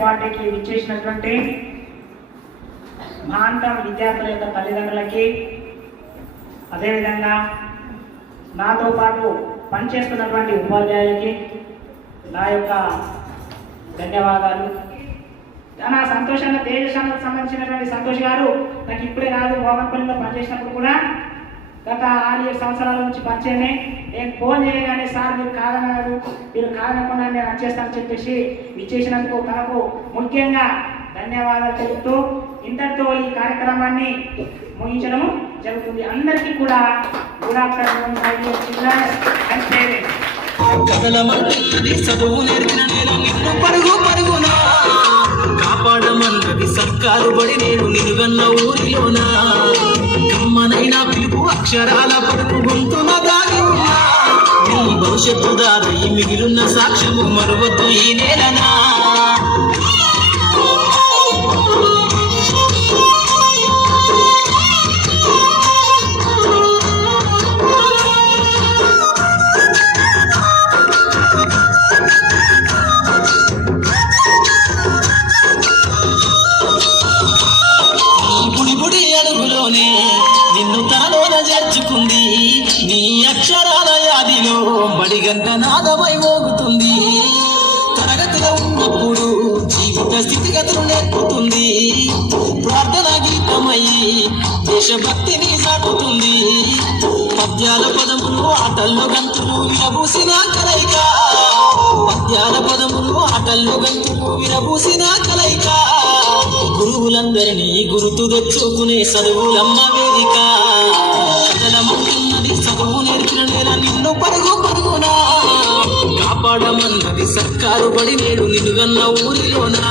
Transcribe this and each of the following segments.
పార్టీకి విచ్చేసినటువంటి మహాంతం విద్యార్థుల యొక్క తల్లిదండ్రులకి, అదేవిధంగా నాతో పాటు పనిచేస్తున్నటువంటి ఉపాధ్యాయులకి నా యొక్క ధన్యవాదాలు. చాలా సంతోషంగా తేజశానికి సంబంధించినటువంటి సంతోష్ గారు నాకు ఇప్పుడే కాదు, మోహన్పల్లిలో పనిచేసినప్పుడు కూడా గత 6-7 సంవత్సరాల నుంచి పరిచయమే. నేను ఫోన్ చేయగానే సార్ మీరు కాదన్నారు, మీరు కాదనకుండా నేను వచ్చేస్తానని చెప్పేసి విచ్చేసినందుకు తనకు ముఖ్యంగా ధన్యవాదాలు తెలుపుతూ ఇంతటితో ఈ కార్యక్రమాన్ని ముగించడం జరుగుతుంది. అందరికీ కూడా good afternoon my dear children and parents. కాపాడమన్నది సర్కారు బడి నేను నిలువన్న ఊరిలోనా, కమ్మనైనా పిలుపు అక్షరాల పడుకు గొంతున దాగి ఉన్నా, నీ భవిష్యత్తు దారి మిగిలిన సాక్ష్యము మరువద్దు ఈ నేలనా. నిన్ను తనలోన చేర్చుకుంది, నీ అక్షరాల యాదిలో బడిగంట నాదమై మోగుతుంది. తరగతిలో ఉన్నప్పుడు జీవిత స్థితిగతులు నేర్పుతుంది, ప్రార్థనా గీతమయ్యి దేశభక్తిని సాటుతుంది. పద్యాల పదములు ఆటల్లో గంతులు విరబూసిన కలయిక, పద్యాల పదములు ఆటల్లో గంతులు విరబూసిన కలయిక. గురువులందరినీ గుర్తు తెచ్చుకునే చదువులమ్మ వేదిక. కదలమంటున్నది చదువు నేర్పిన నేల నిన్ను పరుగు పరుగునా, కాపాడమన్నది సర్కారు బడి నేడు నిలుగన్న ఊరిలోనా,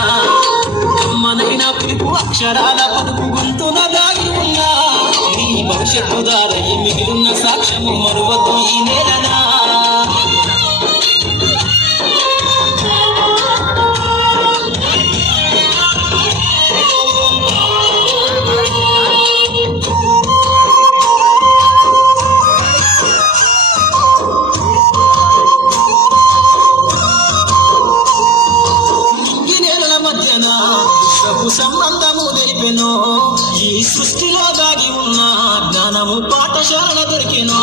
కమ్మనైనా పిలుపు అక్షరాల పలుకు గొంతున దాగి ఉన్నా, నీ భవిష్యత్తు దారి మిగిలిన సాక్ష్యము మరువద్దు ఈ నేలనా. సంబంధము తెలిపెనో, ఈ సృష్టిలో దాగి ఉన్న జ్ఞానము పాఠశాల దొరికెనో,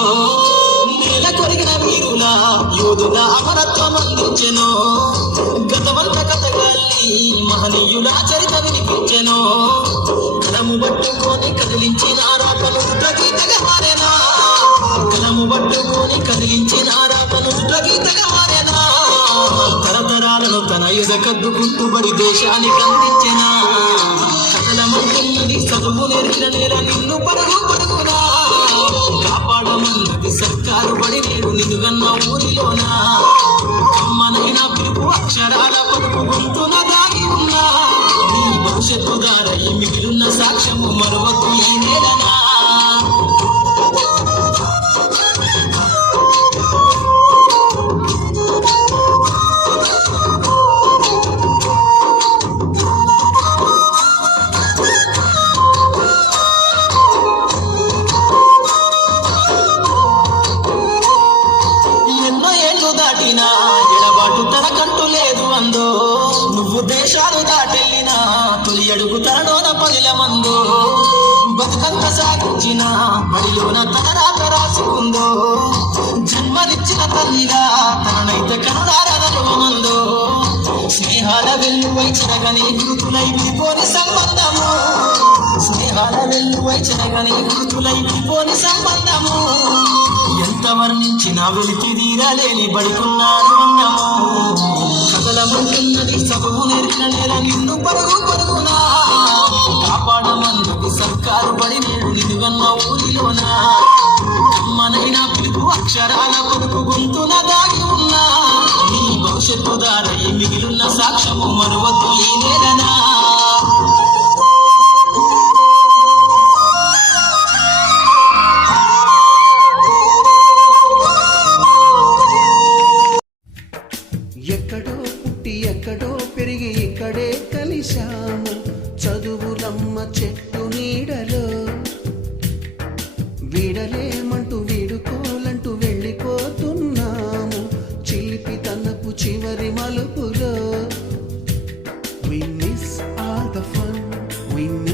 నేల కొరిగిన వీరుల యోధుల అమరత్వం అందించెనో, గతవంత కథగాల్ని మహనీయుల చరిత వినిపించెనో, కలము పట్టుకొని కదిలించిన రాపను గీతగా మారేనా, కలము పట్టుకొని కదిలించిన రాపను గీతగా మారేనా. తరతరాలను తన ఎదకద్దుకుంటూ బడి దేశానికి అందించెనా, కదలమంటున్నది చదువు నేర్పిన నేల నిన్ను పరుగు పరుగునా, కాపాడమన్నది సర్కారు బడి నేడు నిలుగన్న ఊరిలోనా, కమ్మనైనా పిలుపు అక్షరాల పలుకు గొంతున దాగి ఉన్నా, నీ భవిష్యత్తు దారి మిగిలిన సాక్ష్యము మరువద్దు ఈ నేలనా. ఎడబాటు తనకంటూ లేదు అందో, నువ్వు దేశాలు దాటెళ్ళినా తొలి అడుగు తనలోన పదిల మందో, బతుకంత సాగించిన బడిలోన తన రాత రాసుకుందో, జన్మనిచ్చిన తల్లిగా తననైతే కనుదారదరువమందో, స్నేహాల వెల్లువై చెరగని గురుతులై విడిపోని సంబంధము, స్నేహాల వెల్లువై చెరగని గురుతులై విడిపోని సంబంధము, ఎంత వర్ణించినా వెలికి తీరలేని బడికున్నాను అన్నము, కదలమంటున్నది చదువు నేర్పిన నేల నిన్ను పరుగు పరుగునా, కాపాడమన్నది సర్కారు బడి నేడు నిలుగన్న ఊరిలోనా, కమ్మనైనా పిలుపు అక్షరాల పలుకు గొంతున దాగి ఉన్నా, నీ భవిష్యత్తు దారి మిగిలిన సాక్ష్యము మరువద్దు ఈ నేలనా. ఎక్కడో పుట్టి ఎక్కడో పెరిగి ఇక్కడే కలిశాము, చదువులమ్మ చెట్టు నీడలో. between me